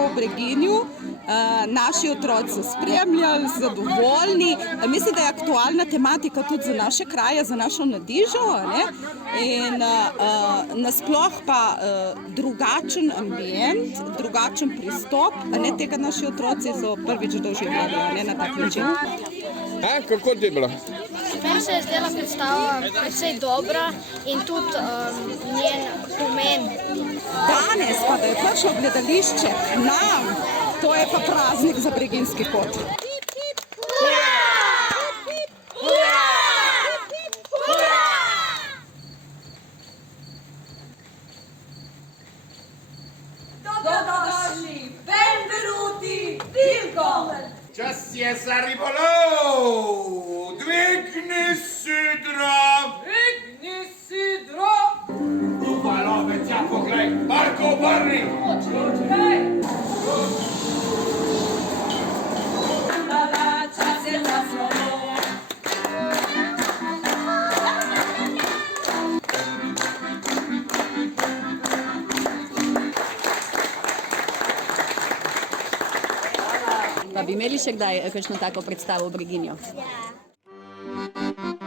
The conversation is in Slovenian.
tako v Breginju. Naši otroci so spremljali, zadovoljni. Mislim, da je aktualna tematika tudi za naše kraje, za našo Nadižo. In nasploh pa drugačen ambient, drugačen pristop. Tega naši otroci so prvič doživljali na tak način. Kako ti je bilo? Meni se je zdela predstava precej dobra in tudi njen pomen. Danes pa, da je prišlo gledališče k nam, to je pa praznik za breginski kot. Dobrodošli, benvenuti, welcome! Čas je za ribolov! Dvigni sidra! Dvigni sidro! Uvalovec, ja poglej, Marko obrni! Očekaj! Čas je za slovo! Pa bi imeli še kdaj kakšno tako predstavo v Breginju? Ja.